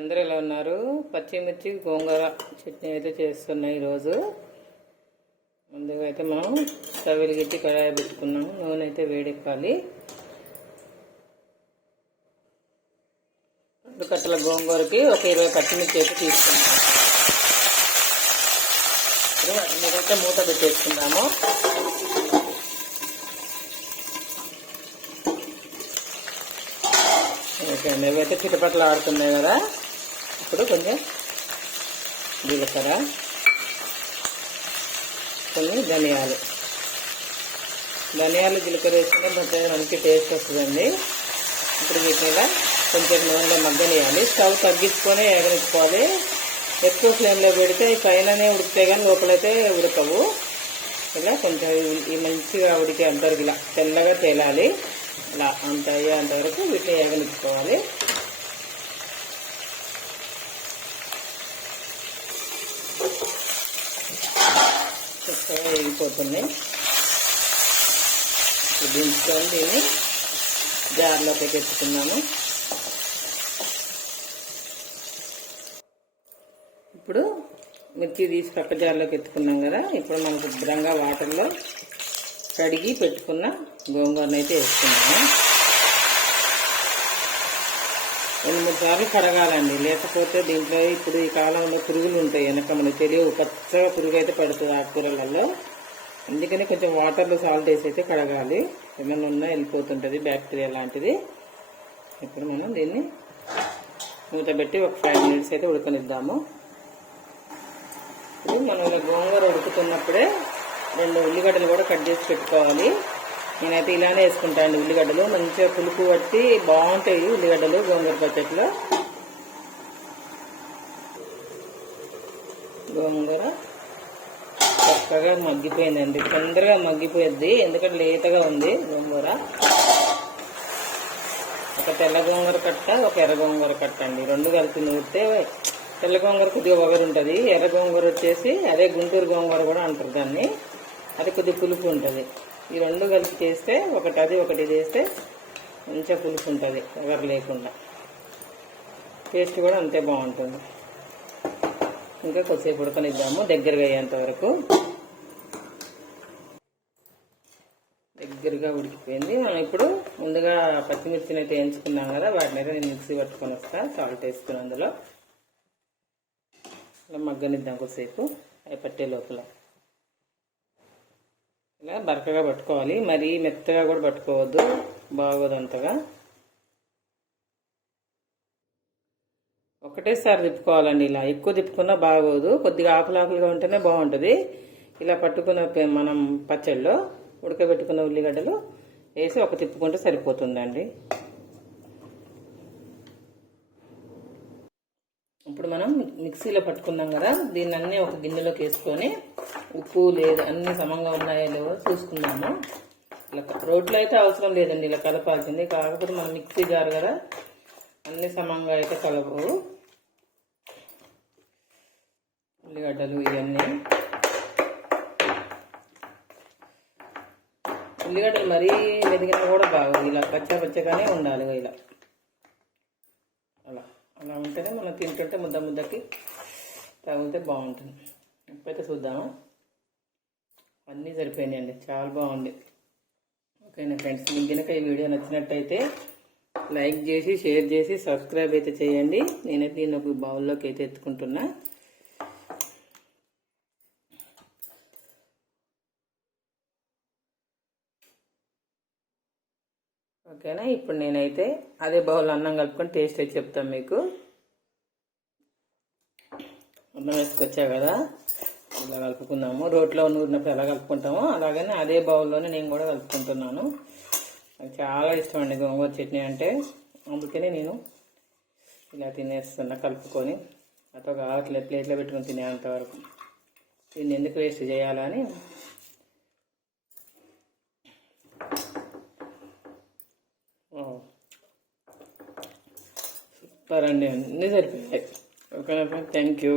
అందరూ ఎలా ఉన్నారు? పచ్చిమిర్చి గోంగూర చట్నీ అయితే చేస్తున్నాయి ఈరోజు. ముందుగా అయితే మనం స్టవ్ వెలిగించి కడాయి పెట్టుకున్నాము. నూనె అయితే వేడెక్కాలి. రెండు కట్టల గోంగూరకి ఒక ఇరవై పచ్చిమిర్చి అయితే తీసుకున్నాం. ఇప్పుడు వాటి మీద అయితే మూత పెట్టేసుకుందాము. ఓకే అండి ఇవైతే చిటపట్లు ఆడుతున్నాయి కదా. ఇప్పుడు కొంచెం జీలకర్ర కొన్ని ధనియాలు. ధనియాలు జీలకర్ర వేసుకుంటే కొంచెం మనకి టేస్ట్ వస్తుందండి. ఇప్పుడు వీటి మీద కొంచెం నూనెలో మగ్గనియాలి. స్టవ్ తగ్గించుకొని ఎగనిచ్చుకోవాలి ఎక్కువ ఫ్లేమ్లో పెడితే పైననే ఉడికితే కానీ లోపలైతే ఉడకవు. ఇలా కొంచెం ఈ మంచిగా ఉడికే అంతవరకు ఇలా తెల్లగా తేలాలి. ఇలా అంత అయ్యేంత వరకు వీటిని ఎగనిచ్చుకోవాలి చక్కగా వేగిపోతుంది దించుకొని దీన్ని జార్లోకి తెచ్చుకున్నాము ఇప్పుడు మిర్చి తీసి పక్క జార్లోకి ఎత్తుకున్నాం కదా. ఇప్పుడు మనం శుభ్రంగా వాటర్లో కడిగి పెట్టుకున్న గోంగూరను అయితే వేసుకున్నాము. రెండు మూడు సార్లు కడగాలండి లేకపోతే దీంట్లో ఇప్పుడు ఈ కాలంలో పురుగులు ఉంటాయి. వెనక మనకు తెలియవు పచ్చగా పురుగు అయితే పడుతుంది ఆకుకూరలలో అందుకని కొంచెం వాటర్లో సాల్ట్ వేసి అయితే కడగాలి ఏమైనా ఉన్నా వెళ్ళిపోతుంటుంది బ్యాక్టీరియా లాంటిది. ఇప్పుడు మనం దీన్ని మూత పెట్టి ఒక ఫైవ్ మినిట్స్ అయితే ఉడకనిద్దాము. ఇప్పుడు మనం గోంగూర ఉడుకుతున్నప్పుడే రెండు ఉల్లిగడ్డలు కూడా కట్ చేసి పెట్టుకోవాలి. నేనైతే ఇలానే వేసుకుంటాను ఉల్లిగడ్డలు. మంచిగా పులుపు పట్టి బాగుంటాయి ఉల్లిగడ్డలు గోంగూర పచ్చట్లో. గోంగూర చక్కగా మగ్గిపోయిందండి. తొందరగా మగ్గిపోయింది ఎందుకంటే లేతగా ఉంది గోంగూర. ఒక తెల్ల గోంగూర కట్ట ఒక ఎర్ర గోంగూర కట్ట అండి. రెండు కలిపి నూరితే తెల్ల గోంగూర కొద్దిగా ఒకరు ఉంటుంది ఎర్ర గోంగూర వచ్చేసి అదే గుంటూరు గోంగూర కూడా అంటారు దాన్ని. అది కొద్దిగా పులుపు ఉంటుంది. ఈ రెండు కలిపి చేస్తే ఒకటి అది ఒకటి చేస్తే మంచిగా పులుసు ఉంటుంది ఎవరు లేకుండా. టేస్ట్ కూడా అంతే బాగుంటుంది. ఇంకా కొద్దిసేపు ఉడకనిద్దాము దగ్గరగా అయ్యేంత వరకు. దగ్గరగా ఉడికిపోయింది. మనం ఇప్పుడు ముందుగా పచ్చిమిర్చిని అయితే వేయించుకున్నాం కదా వాటిని అయితే నేను మిక్సీ పట్టుకొని వస్తా సాల్ట్ వేసుకుని అందులో. మగ్గనిద్దాం కొద్దిసేపు అవి పట్టే లోపల. ఇలా బరకగా పట్టుకోవాలి. మరీ మెత్తగా కూడా పట్టుకోవద్దు. బాగోదు అంతగా ఒకటేసారి తిప్పుకోవాలండి ఇలా. ఎక్కువ తిప్పుకున్నా బాగోదు. కొద్దిగా ఆకులాకులుగా ఉంటేనే బాగుంటుంది. ఇలా పట్టుకున్న మనం పచ్చళ్ళలో ఉడకబెట్టుకున్న ఉల్లిగడ్డలు వేసి ఒక తిప్పుకుంటే సరిపోతుందండి. మనం మిక్సీలో పట్టుకున్నాం కదా. దీన్ని అన్నీ ఒక గిన్నెలోకి వేసుకొని ఉప్పు లేదు అన్ని సమంగా ఉన్నాయో లేవో చూసుకున్నాము ఇలా రోట్లో అయితే అవసరం లేదండి ఇలా కలపాల్సింది. కాకపోతే మనం మిక్సీ జారు కదా అన్ని సమంగా అయితే కలపవు. ఉల్లిగడ్డలు ఇవన్నీ. ఉల్లిగడ్డలు మరీ మెదిగినా కూడా బాగోదు ఇలా పచ్చ పచ్చగానే ఉండాలి ఇలా. అలా ఉంటేనే మనం తింటుంటే ముద్ద ముద్దకి తగిలితే బాగుంటుంది. ఇప్పుడైతే చూద్దామా? అన్నీ సరిపోయినాయండి. చాలా బాగుంది. ఓకేనా ఫ్రెండ్స్? మీకు కనుక ఈ వీడియో నచ్చినట్టయితే లైక్ చేసి షేర్ చేసి సబ్స్క్రైబ్ అయితే చేయండి. నేనైతే దీన్ని ఒక బౌల్లోకి అయితే ఎత్తుకుంటున్నా. ఓకేనా? ఇప్పుడు నేనైతే అదే బౌల్ అన్నం కలుపుకొని టేస్ట్ అయితే చెప్తాను మీకు. అన్నం వేసుకొచ్చా కదా? ఇలా కలుపుకుందాము. రోట్లో నూరినప్పుడు ఎలా కలుపుకుంటామో అలాగనే అదే బౌల్లోనే నేను కూడా కలుపుకుంటున్నాను. నాకు చాలా ఇష్టం అండి గోంగూర చట్నీ అంటే. అందుకనే నేను ఇలా తినేస్తున్నా కలుపుకొని. అతో కావట్లేదు ప్లేట్లో పెట్టుకొని తినేంత వరకు. దీన్ని ఎందుకు వేస్ట్ చేయాలని సూపర్ అండి అన్నీ సరిపోయాయి ఓకే థ్యాంక్ యూ